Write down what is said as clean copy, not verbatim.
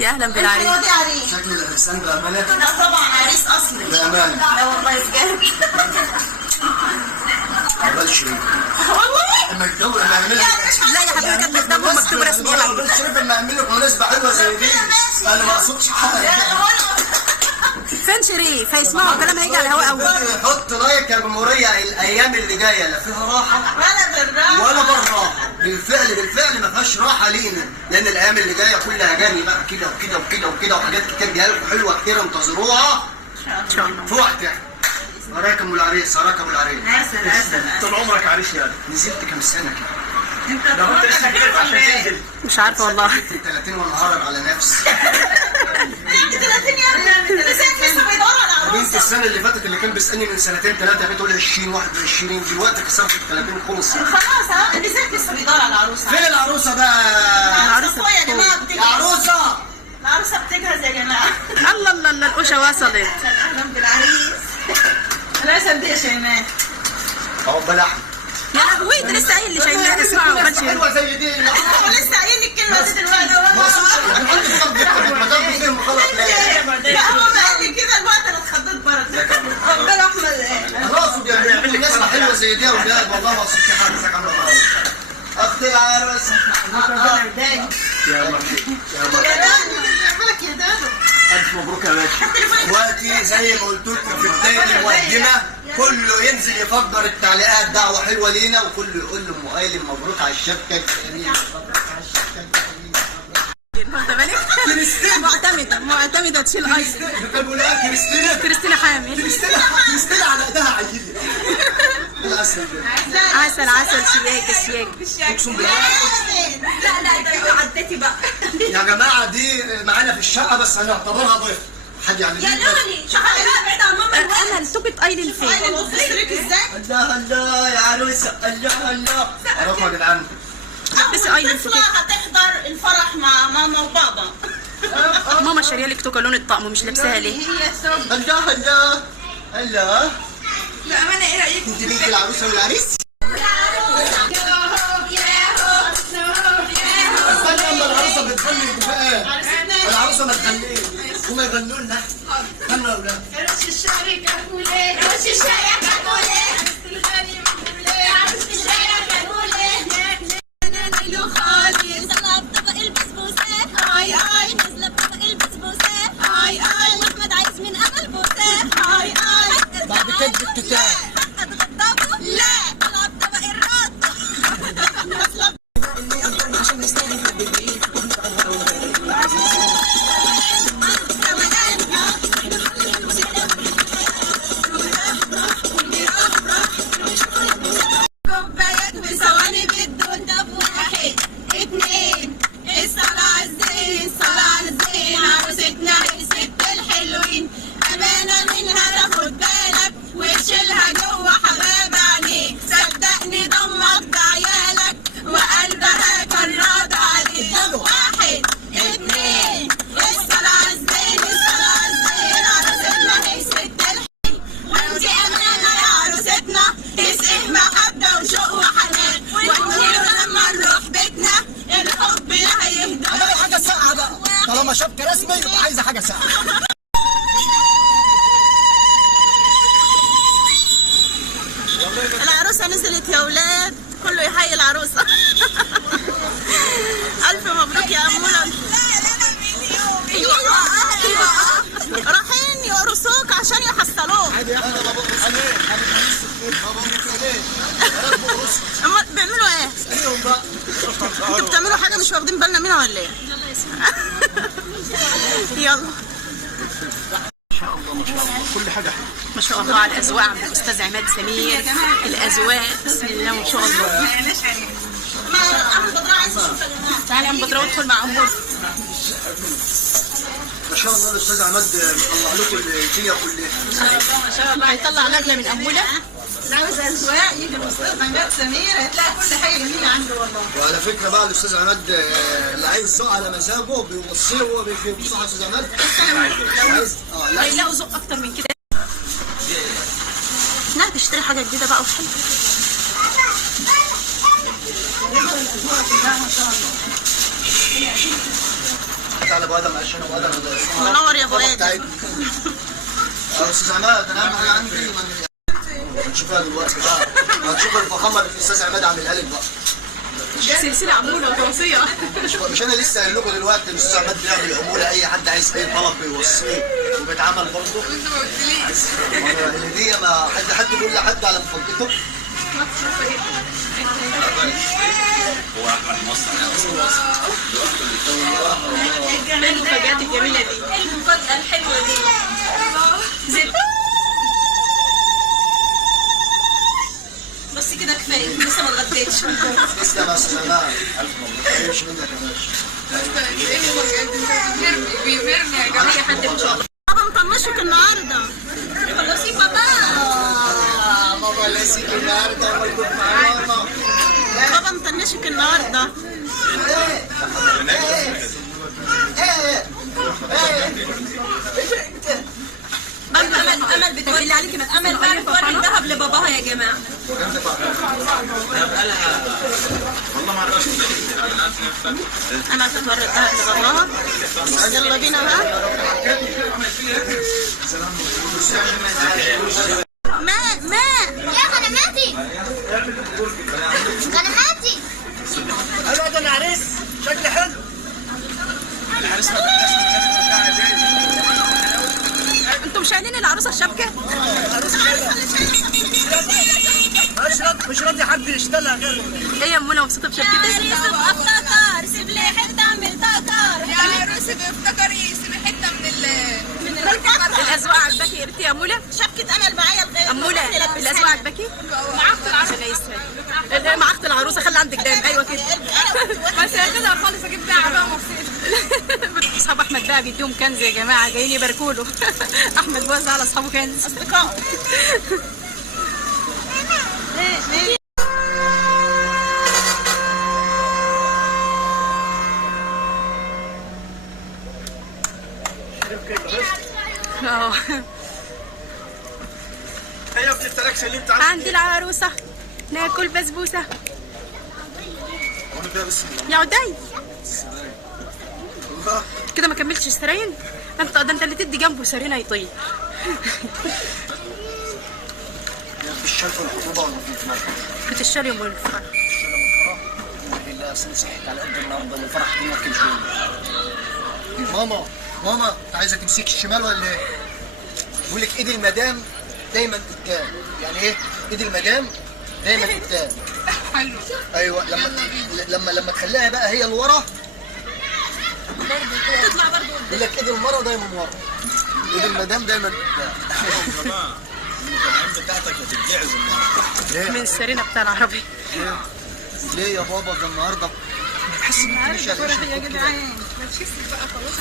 يا اهلا بالعريس. دي عريس. شكل الانسان بامانه. لا طبعا عريس اصلي. بامانه. لا والله بجد. عقبال شريف. والله؟ اما الجو اما اعمل لك. لا يا حبيبي كان قدامهم مكتوب رسمي يا حبيبي. عقبال شريف اما اعمل لك مناسبه حلوه زي دي. انا ما اقصدش حاجه. فين شريف؟ هيسمعوا الكلام هيجي على الهواء اول. حط لايك يا جمهوريه، الايام اللي جايه لا فيها راحه ولا بالراحه ولا بالراحه. بالفعل ما فيهاش راحه لينا، لان الايام اللي جايه كلها جري بقى كده وكده وكده وكده، وحاجات كتير جايه لكم حلوه كتير انتظروها ان شاء الله. في وقتها. وراك ام العريس، وراك ابو العريس. عسل. طول عمرك عريس يا نزلت كام سنه كده؟ انت لو انت لسه كبرت عشان تنزل. مش عارفه والله. 30 وانا هرب على نفسي. 30 يا ابني لسه بيدوروا على بنت عروسه. السنه اللي فاتت اللي كان بيسالني من سنتين ثلاثه بتقول 20 21، دلوقتي كسرت ال 30 خلص. خلاص ها اللي لسه بيدور على عروسه. فين العروسه بقى؟ العروسه فوق يا جماعه يا بتجهز. عروسه العروسه بتجهز يا جماعه. الله الله الله القشه وصلت. اهلا بالعريس. العسل دي يا شيماء. عقبال احمد. يا لهوي ده لسه قايل لي شايفاه اسمعوا عقبال شريف. حلوه زي دي. هو لسه قايل لي الكلمه دي دلوقتي. ما اقصدش يعني عندي خط ما دام فيهم غلط. لا هو قال لي كده الوقت انا اتخضيت برضه. عقبال احمد ايه؟ انا اقصد يعني يعمل لي نسمه حلوه زي دي يا ولاد، والله ما اقصدش حاجه. ازيك عامله ايه؟ اختي العروسه. يا مرحبا يا دادو بيعملك يا دادو. الف مبروك يا باشا. دلوقتي زي ما قلت لكم في بدايه المقدمه، كله ينزل يفجر التعليقات، دعوه حلوه لينا، وكله يقول لام ايلن مبروك على الشبكه الجميله. مبروك على الشبكه الجميله. واخده بالك؟ معتمده تشيل ايضا. كان بيقول لها كريستينا. كريستينا حامل. كريستينا على ايدها عيلة. العسل ده. عسل شياكه. اقسم بالله. لا ده عدتي بقى. يا جماعه دي معانا في الشقه بس هنعتبرها ضيف. حد يعني يا لولي شغالة بقى بعيد عن ماما. امل توبة ايلين فين؟ بصرك ازاي؟ الله الله يا عروسه، الله الله. عرفوا يا جدعان. لبسي ايلين في طفلة هتحضر الفرح مع ماما وبابا. ماما شاريه لك توكه لون الطقم ومش لابساها ليه؟ هي سم. الله الله الله. بأمانة ايه رأيك؟ انت بنت العروسه والعريس؟ استنى اما العروسه بتغني انت بقى. العروسه ما تغنيش، هما يغنوا لنا. غنوا يا اولاد. رش الشارع كاكوليه. رش الشارع كاكوليه. الغني مقبوليه. عروسة الشارع كاكوليه. نازلة خالص. نازلة بطبق البسبوسات. هاي هاي. نازلة بطبق البسبوسات. هاي هاي. واحمد عايز من امل بوسات. هاي هاي. بعد كده التوتات. اتغدابه؟ لا. طلع بطبق الرد. عشان نستاهل بالبيت. كوبايات وصواني بالدون. طب واحد اتنين. الصلاة الزين الصلاة الزين. عروستنا الست الحلوين. أمانة منها تاخد بالك وتشيلها جوا حباب عينيك. صدقني ضمك بعيالك وقلبها كان راضي عليك. واحد اتنين. الصلاة الزين الصلاة الزين. عروستنا هي ست الحلوين. وانتي أمانة يا عروستنا. تسقي محبة وشوق وحنان. ونقول لما نروح بيتنا الحب هيهدى. اعملي حاجه ساقعه بقى، طالما شبكه رسمي يبقى عايزه حاجه ساقعه. العروسة نزلت يا ولاد، كله يحيي العروسة. ألف مبروك يا أمولة. رايحين يقرصوك عشان يحصلوك. عادي يا اخي، انا بقرص ليه؟ انا بقرص ليه؟ ما بقرص ليه؟ انا بقرص. أما بيعملوا إيه؟ اساليهم بقى. أنتوا بتعملوا حاجة مش واخدين بالنا منها ولا إيه؟ يلا. ما شاء الله ما شاء الله كل حاجه حلوه. ما شاء الله على الاذواق عند الاستاذ عماد سمير. الاذواق بسم الله ما شاء الله. تعالى يا ام بدر وادخل مع امور. ما شاء الله الاستاذ عماد مطلع لكم الدنيا كلها. ما شاء الله هيطلع نجله من اموله. عاوز أذواق يجي الأستاذ عماد سمير هتلاقي كل حاجة جميلة عنده والله. وعلى فكره بقى الاستاذ عماد اللي عايز ذوق على مزاجه بيوصله. هو بيبص على الاستاذ عماد لو عايز لا هيلاقوا ذوق اكتر من كده. لا تشتري حاجه جديده بقى وحلوه. تعالى ابو ادم عشان ابو ادم منور يا ابو ادم. استاذ عماد انا اهم حاجه عندي هتشوفها دلوقتي بقى، هتشوف الفخامه اللي الاستاذ عماد عاملها لك بقى. سلسله عموله وتوصيه. مش انا لسه قايل لكم دلوقتي الاستاذ عماد بيعمل عموله، اي حد عايز اي طلب بيوصيه وبيتعمل برضه. انت ما قلتليش. الهديه ما حد يقول لحد على مفضلته. هو احمد مصر ايه المفاجآت الجميله دي؟ ايه المفاجأة الحلوة دي؟ زي بس كده كفاية، لسه ما اتغديتش. تسلم يا استاذ عماد، الف مبروك. مش منك يا باشا. ايه المفاجآت دي؟ بيرمي يا جماعة. اي حد مش بابا مطنشك النهارده. خلاصي بابا. ماما لاسيك النهارده موجود مع ماما. بابا مطنشك النهارده. امل بتوري عليكي، امل بقى بتوري الذهب لباباها يا جماعه. انا بتوري الذهب لباباها. يلا بينا بقى. ماء يا غنماتي غنماتي. ايوه ده العريس شكله حلو. انتوا مش شايلين العروسه الشبكه؟ مش راضي حد يشتغل غير. ايه يا منى مبسوطه بشبكتك؟ عريس افتكر سيب لي حته من الفكر. يا عروس افتكري سيبي حته من الفكر. الاذواق عجباكي يا بنتي يا مولا؟ شبكه امل معايا لغايه اموله الاذواق عجباكي؟ مع اخت العروسه. مع اخت العروسه خلي عندك دايم. ايوه كده. بس هاخدها خالص اجيب دعوه بقى مبسوطه. اصحاب احمد بقى بيديهم كنز يا جماعه، جايين يباركوا له. احمد وزع على اصحابه كنز. اصدقائه. اه ايوه في التراكشن اللي انت عندي العروسه ناكل بسبوسه يا عدي. كده ما كملتش السراين. ده انت اللي تدي جنبه سرينا يطيب. في الشرف والخطوبه ولا في الفرح؟ بتشتري يوم الفرح. بالله صحت على قد النهارده والفرح دي ممكن شويه. ماما انت عايزه تمسك الشمال ولا ايه؟ بقول لك ايد المدام دايما قدام. يعني ايه؟ ايد المدام دايما قدام. حلو. ايوه لما تخليها بقى هي لورا تطلع برضه بقول لك ايد المرأة دايما ورا، ايد المدام دايما قدام. المدام بتاعتك هتتجعز النهارده. من السرينه بتاع العربي. ليه يا بابا ده النهارده بحس ان مش يا جدعان ما تشوفوا بقى خلاص.